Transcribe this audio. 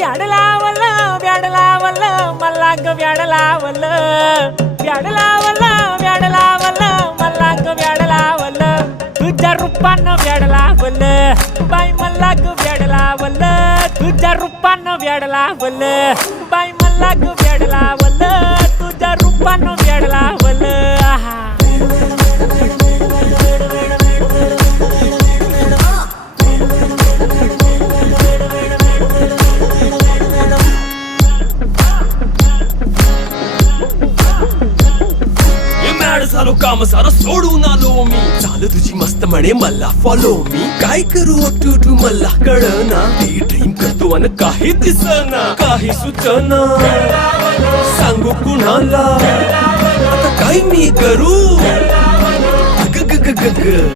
व्याड लावलं व्याड लावलं मला ग व्याड लावलं व्याड लावलं व्याड लावलं मला ग व्याड लावलं तुझ्या रूपानं व्याड लावलं बाई मला ग व्याड लावलं तुझ्या रूपानं व्याड लावलं बाई मला ग व्याड लावलं तुझ्या रूपानं व्याड लावलं आहा झालो काम सारं सोडून आलो मी चाल तुझी मस्त म्हणे मला फॉलो मी काय करू टू मला कळना ती ड्रीम करतो आणि काही दिसना काही सुचना सांगू कुणाला आता काय मी करू ग ग ग ग